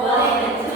holy